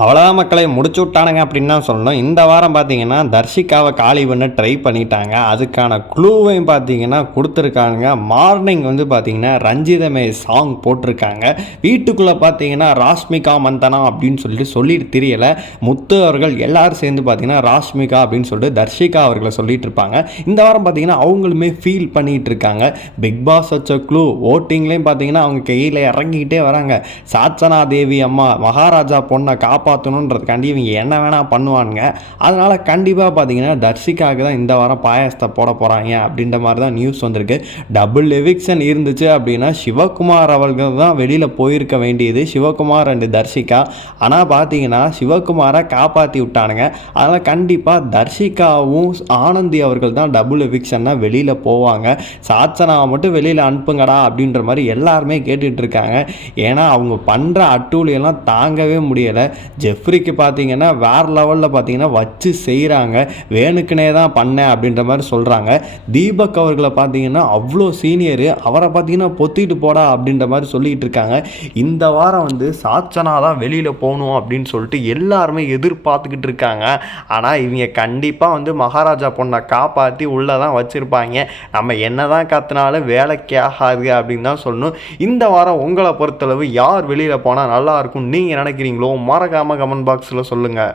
அவ்வளோதான் மக்களை முடிச்சு விட்டானுங்க அப்படின்னு தான் சொல்லணும். இந்த வாரம் பார்த்தீங்கன்னா தர்ஷிகாவை காலி பண்ண ட்ரை பண்ணிட்டாங்க. அதுக்கான க்ளூவையும் பார்த்தீங்கன்னா கொடுத்துருக்காங்க. மார்னிங் வந்து பார்த்தீங்கன்னா ரஞ்சிதமே சாங் போட்டிருக்காங்க. வீட்டுக்குள்ளே பார்த்தீங்கன்னா ராஷ்மிகா மந்தனா அப்படின்னு சொல்லிட்டு தெரியலை. முத்து அவர்கள் எல்லாரும் சேர்ந்து பார்த்தீங்கன்னா ராஷ்மிகா அப்படின்னு சொல்லிட்டு தர்ஷிகா அவர்களை சொல்லிட்டு இருப்பாங்க. இந்த வாரம் பார்த்தீங்கன்னா அவங்களுமே ஃபீல் பண்ணிட்டு இருக்காங்க. பிக் பாஸ் வச்ச க்ளூ ஓட்டிங்லேயும் பார்த்தீங்கன்னா அவங்க கையில் இறங்கிக்கிட்டே வராங்க. சாச்சனா தேவி அம்மா மகாராஜா பொண்ணை காப்பாற்றணுன்றதுக்காண்டி இவங்க என்ன வேணால் பண்ணுவானுங்க. அதனால் கண்டிப்பாக பார்த்தீங்கன்னா தர்ஷிகாவுக்கு தான் இந்த வாரம் பாயாசத்தை போட போகிறாங்க அப்படின்ற மாதிரி தான் நியூஸ் வந்திருக்கு. டபுள் எவிக்ஷன் இருந்துச்சு அப்படின்னா சிவகுமார் அவர்கள் தான் வெளியில் போயிருக்க வேண்டியது, சிவகுமார் அண்டு தர்ஷிகா. ஆனால் பார்த்தீங்கன்னா சிவகுமாரை காப்பாற்றி விட்டானுங்க. அதனால் கண்டிப்பாக தர்ஷிகாவும் ஆனந்தி அவர்கள் தான் டபுள் எவிக்ஷன்னா வெளியில் போவாங்க. சாச்சனாவை மட்டும் வெளியில் அனுப்புங்கடா அப்படின்ற மாதிரி எல்லாருமே கேட்டுட்ருக்காங்க. ஏன்னா அவங்க பண்ணுற அட்டூழியெல்லாம் தாங்கவே முடியலை. ஜெஃப்ரிக்கு பார்த்தீங்கன்னா வேறு லெவலில் பார்த்தீங்கன்னா வச்சு செய்கிறாங்க. வேணுக்குனே தான் பண்ணேன் அப்படின்ற மாதிரி சொல்கிறாங்க. தீபக் அவர்களை பார்த்தீங்கன்னா அவ்வளோ சீனியரு, அவரை பார்த்தீங்கன்னா பொத்திட்டு போடா அப்படின்ற மாதிரி சொல்லிகிட்டு இருக்காங்க. இந்த வாரம் வந்து சாச்சனா தான் வெளியில் போகணும் அப்படின்னு சொல்லிட்டு எல்லாருமே எதிர்பார்த்துக்கிட்டு இருக்காங்க. ஆனால் இவங்க கண்டிப்பாக வந்து மகாராஜா பொண்ணை காப்பாற்றி உள்ளே தான் வச்சுருப்பாங்க. நம்ம என்ன தான் கற்றுனாலும் வேலைக்கு ஆகாது அப்படின்னு தான் சொல்லணும். இந்த வாரம் உங்களை பொறுத்தளவு யார் வெளியில் போனால் நல்லாயிருக்கும் நீங்கள் நினைக்கிறீங்களோ மறக்காமல் கமெண்ட் பாக்ஸில் சொல்லுங்கள்.